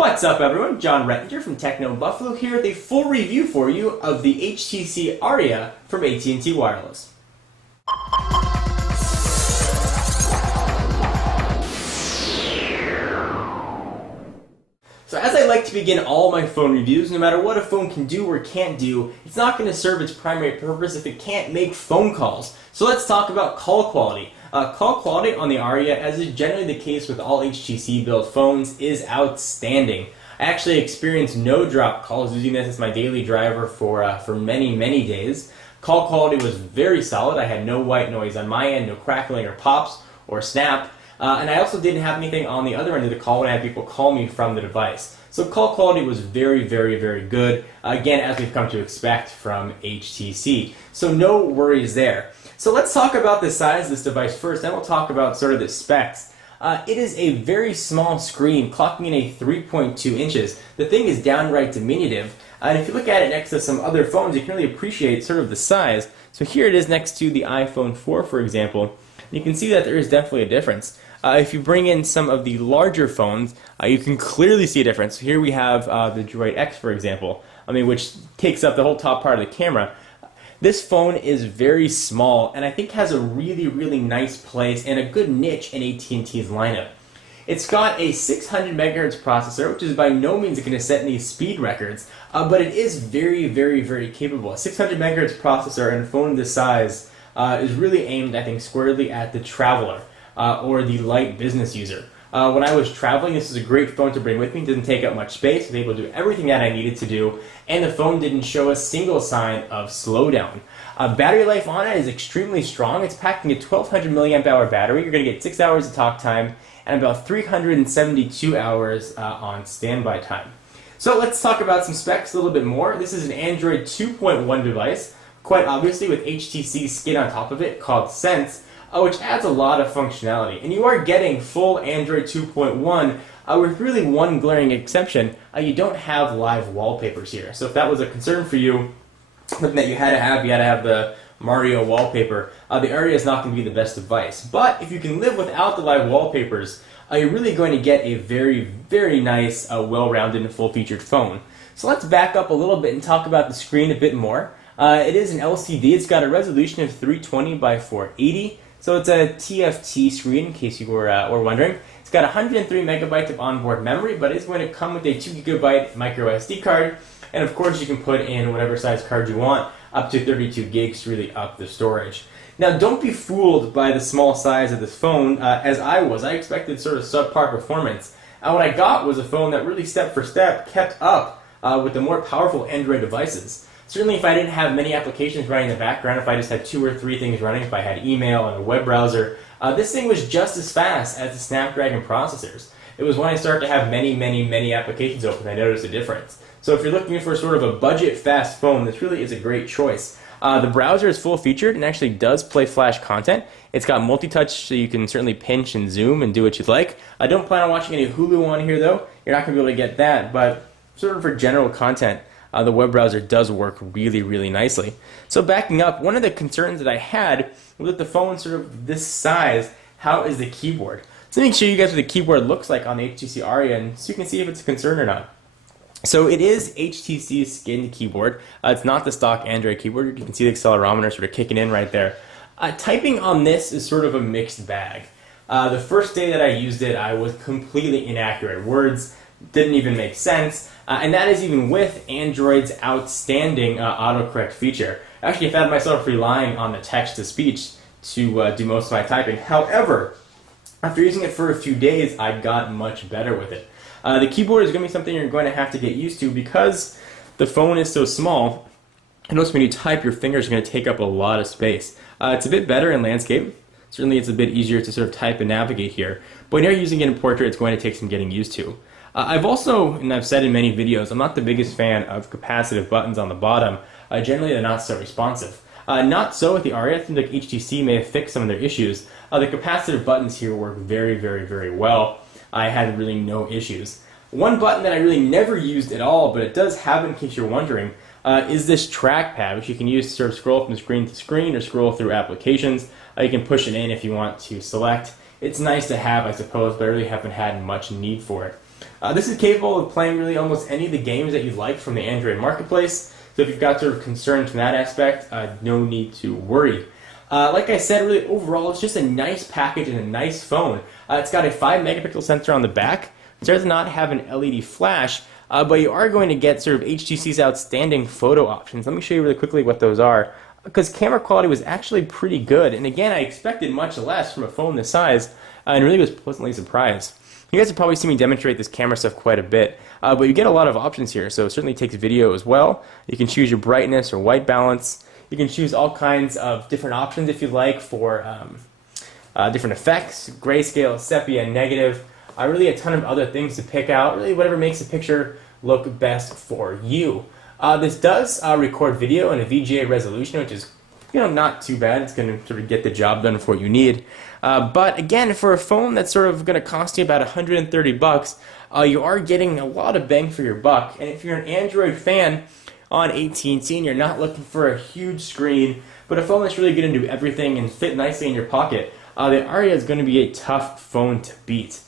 What's up everyone, John Rettinger from Techno Buffalo here with a full review for you of the HTC Aria from AT&T Wireless. So as I like to begin all my phone reviews, no matter what a phone can do or can't do, it's not going to serve its primary purpose if it can't make phone calls. So let's talk about call quality. Call quality on the Aria, as is generally the case with all HTC built phones, is outstanding. I actually experienced no drop calls using this as my daily driver for many days. Call quality was very solid. I had no white noise on my end, no crackling or pops or snap. And I also didn't have anything on the other end of the call when I had people call me from the device. So call quality was very good, again, as we've come to expect from HTC. So no worries there. So let's talk about the size of this device first, then we'll talk about sort of the specs. It is a very small screen, clocking in a 3.2 inches. The thing is downright diminutive, and if you look at it next to some other phones, you can really appreciate sort of the size. So here it is next to the iPhone 4, for example. You can see that there is definitely a difference. If you bring in some of the larger phones, you can clearly see a difference. Here we have the Droid X, for example, which takes up the whole top part of the camera. This phone is very small and I think has a really nice place and a good niche in AT&T's lineup. It's got a 600 MHz processor, which is by no means going to set any speed records, but it is very capable. A 600 MHz processor in a phone this size is really aimed, I think, squarely at the traveler or the light business user. When I was traveling, this is a great phone to bring with me. It didn't take up much space. I was able to do everything that I needed to do, and the phone didn't show a single sign of slowdown. Battery life on it is extremely strong. It's packing a 1200 mAh battery. You're going to get 6 hours of talk time and about 372 hours on standby time. So let's talk about some specs a little bit more. This is an Android 2.1 device, quite obviously with HTC skin on top of it called Sense, which adds a lot of functionality. And you are getting full Android 2.1 with really one glaring exception. You don't have live wallpapers here. So if that was a concern for you, something that you had to have the Mario wallpaper, the Aria is not going to be the best device. But if you can live without the live wallpapers, you're really going to get a very nice, well-rounded and full-featured phone. So let's back up a little bit and talk about the screen a bit more. It is an LCD. It's got a resolution of 320 by 480. So it's a TFT screen, in case you were wondering. It's got 103 megabytes of onboard memory, but it's going to come with a 2 gigabyte micro SD card. And of course, you can put in whatever size card you want, up to 32 gigs to really up the storage. Now, don't be fooled by the small size of this phone, as I was. I expected sort of subpar performance. And what I got was a phone that really step for step kept up with the more powerful Android devices. Certainly if I didn't have many applications running in the background, if I just had 2 or 3 things running, if I had email and a web browser, this thing was just as fast as the Snapdragon processors. It was when I started to have many applications open I noticed a difference. So if you're looking for sort of a budget fast phone, this really is a great choice. The browser is full featured and actually does play Flash content. It's got multi-touch, so you can certainly pinch and zoom and do what you'd like. I don't plan on watching any Hulu on here though. You're not going to be able to get that, but sort of for general content, the web browser does work really nicely. So backing up, one of the concerns that I had was that the phone sort of this size, how is the keyboard? So let me show you guys what the keyboard looks like on the HTC Aria, and so you can see if it's a concern or not. So it is HTC's skinned keyboard. It's not the stock Android keyboard. You can see the accelerometer sort of kicking in right there. Typing on this is sort of a mixed bag. The first day that I used it, I was completely inaccurate. Words didn't even make sense, and that is even with Android's outstanding autocorrect feature. Actually, I found myself relying on the text-to-speech to do most of my typing. However, after using it for a few days, I got much better with it. The keyboard is going to be something you're going to have to get used to because the phone is so small. And notice when you type, your fingers are going to take up a lot of space. It's a bit better in landscape. Certainly it's a bit easier to sort of type and navigate here. But when you're using it in portrait, it's going to take some getting used to. I've also, and I've said in many videos, I'm not the biggest fan of capacitive buttons on the bottom. Generally, they're not so responsive. Not so with the Aria. I think like HTC may have fixed some of their issues. The capacitive buttons here work very well. I had really no issues. One button that I really never used at all, but it does have in case you're wondering, is this trackpad, which you can use to sort of scroll from screen to screen or scroll through applications. You can push it in if you want to select. It's nice to have, I suppose, but I really haven't had much need for it. This is capable of playing really almost any of the games that you like from the Android marketplace. So if you've got sort of concerns from that aspect, no need to worry. Like I said, really overall, it's just a nice package and a nice phone. It's got a 5 megapixel sensor on the back. It does not have an LED flash, but you are going to get sort of HTC's outstanding photo options. Let me show you really quickly what those are, because camera quality was actually pretty good. And again, I expected much less from a phone this size, and really was pleasantly surprised. You guys have probably seen me demonstrate this camera stuff quite a bit, but you get a lot of options here. So it certainly takes video as well. You can choose your brightness or white balance. You can choose all kinds of different options if you like for different effects, grayscale, sepia, negative, really a ton of other things to pick out, really whatever makes the picture look best for you. This does record video in a VGA resolution, which is not too bad. It's going to sort of get the job done for what you need. But again, for a phone that's sort of going to cost you about $130, you are getting a lot of bang for your buck. And if you're an Android fan on AT&T and you're not looking for a huge screen, but a phone that's really going to do everything and fit nicely in your pocket, the Aria is going to be a tough phone to beat.